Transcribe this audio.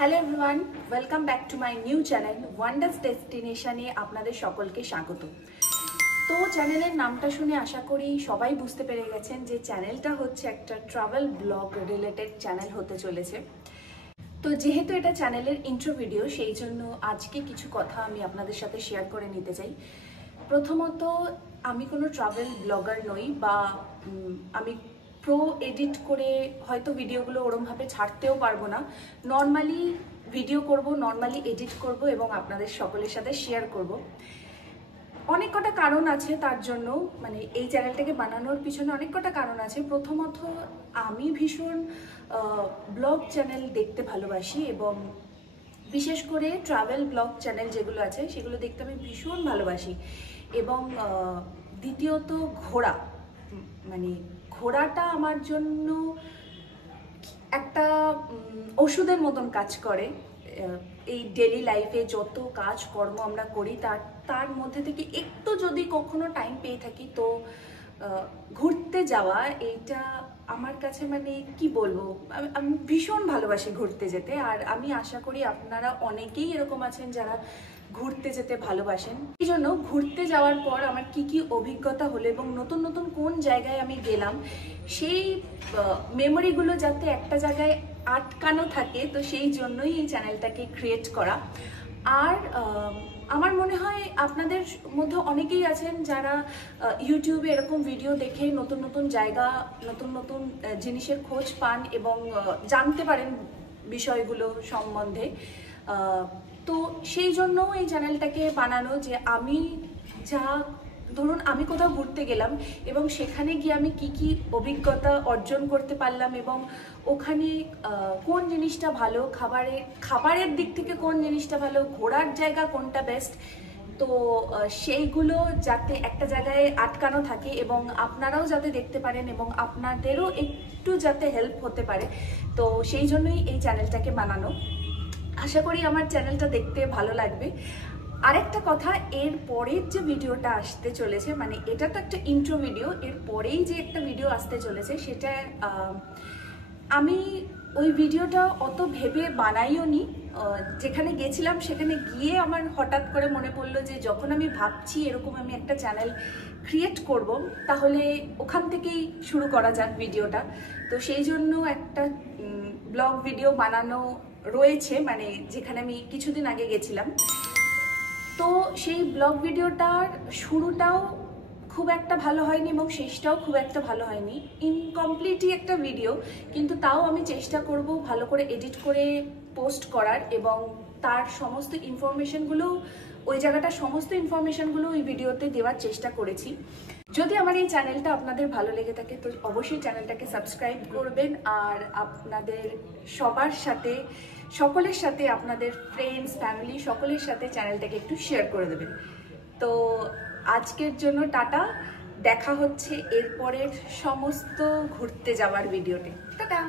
Hello everyone, welcome back to my new channel wonders ডেস্টিনেশনে আপনাদের সকলকে স্বাগত। তো চ্যানেলের নামটা শুনে আশা করি সবাই বুঝতে পেরে গেছেন যে চ্যানেলটা হচ্ছে একটা ট্রাভেল ব্লগ রিলেটেড চ্যানেল হতে চলেছে। তো যেহেতু এটা চ্যানেলের ইন্ট্রো ভিডিও, সেই জন্য আজকে কিছু কথা আমি আপনাদের সাথে শেয়ার করে নিতে চাই। প্রথমত, আমি কোনো ট্রাভেল ব্লগার নই বা আমি প্রো এডিট করে হয়তো ভিডিওগুলো ওরমভাবে ছাড়তেও পারবো না। নর্মালি ভিডিও করব, নর্মালি এডিট করব এবং আপনাদের সকলের সাথে শেয়ার করব। অনেক কটা কারণ আছে তার জন্য, মানে এই চ্যানেলটাকে বানানোর পিছনে অনেক কটা কারণ আছে। প্রথমত, আমি ভীষণ ব্লগ চ্যানেল দেখতে ভালোবাসি এবং বিশেষ করে ট্রাভেল ব্লগ চ্যানেল যেগুলো আছে সেগুলো দেখতে আমি ভীষণ ভালোবাসি। এবং দ্বিতীয়ত, মানে ঘোরাটা আমার জন্য একটা ওষুধের মতন কাজ করে। এই ডেলি লাইফে যত কাজ কর্ম আমরা করি তার মধ্যে থেকে একটু যদি কখনো টাইম পেয়ে থাকি তো ঘুরতে যাওয়া, এইটা আমার কাছে মানে কি বলবো, আমি ভীষণ ভালোবাসি ঘুরতে যেতে। আর আমি আশা করি আপনারা অনেকেই এরকম আছেন যারা ঘুরতে যেতে ভালোবাসেন। এই জন্য ঘুরতে যাওয়ার পর আমার কি কি অভিজ্ঞতা হলো এবং নতুন নতুন কোন জায়গায় আমি গেলাম, সেই মেমোরিগুলো যাতে একটা জায়গায় আটকানো থাকে, তো সেই জন্যই এই চ্যানেলটাকে ক্রিয়েট করা। আর আমার মনে হয় আপনাদের মধ্যে অনেকেই আছেন যারা ইউটিউবে এরকম ভিডিও দেখে নতুন নতুন জায়গা, নতুন নতুন জিনিসের খোঁজ পান এবং জানতে পারেন বিষয়গুলো সম্বন্ধে। তো সেই জন্য এই চ্যানেলটাকে বানানো, যে আমি ধরুন আমি কোথাও ঘুরতে গেলাম এবং সেখানে গিয়ে আমি কি কি অভিজ্ঞতা অর্জন করতে পারলাম এবং ওখানে কোন জিনিসটা ভালো, খাবারের দিক থেকে কোন জিনিসটা ভালো, ঘোরার জায়গা কোনটা বেস্ট, তো সেইগুলো যাতে একটা জায়গায় আটকানো থাকে এবং আপনারাও যাতে দেখতে পারেন এবং আপনাদেরও একটু যাতে হেল্প হতে পারে, তো সেই জন্যই এই চ্যানেলটাকে বানানো। আশা করি আমার চ্যানেলটা দেখতে ভালো লাগবে। আরেকটা কথা, এর পরের যে ভিডিওটা আসতে চলেছে, মানে এটা তো একটা ইন্ট্রো ভিডিও, এর পরেই যে একটা ভিডিও আসতে চলেছে সেটা আমি ওই ভিডিওটা অত ভেবে বানাইও নি। যেখানে গেছিলাম সেখানে গিয়ে আমার হঠাৎ করে মনে পড়লো যে যখন আমি ভাবছি এরকম আমি একটা চ্যানেল ক্রিয়েট করব, তাহলে ওখান থেকেই শুরু করা যাক ভিডিওটা। তো সেই জন্য একটা ব্লগ ভিডিও বানানো রয়েছে, মানে যেখানে আমি কিছুদিন আগে গেছিলাম। তো সেই ব্লগ ভিডিওটার শুরুটাও খুব একটা ভালো হয়নি এবং শেষটাও খুব একটা ভালো হয়নি, ইনকমপ্লিটই একটা ভিডিও, কিন্তু তাও আমি চেষ্টা করব ভালো করে এডিট করে পোস্ট করার এবং তার সমস্ত ইনফরমেশনগুলো, ওই জায়গাটার সমস্ত ইনফরমেশনগুলো ওই ভিডিওতে দেওয়ার চেষ্টা করেছি। যদি আমার এই চ্যানেলটা আপনাদের ভালো লেগে থাকে তো অবশ্যই চ্যানেলটাকে সাবস্ক্রাইব করবেন আর আপনাদের সবার সাথে, সকলের সাথে, আপনাদের ফ্রেন্ডস, ফ্যামিলি সকলের সাথে চ্যানেলটাকে একটু শেয়ার করে দেবেন। তো আজকের জন্য টাটা, দেখা হচ্ছে এরপরের সমস্ত ঘুরতে যাওয়ার ভিডিওতে। টাটা।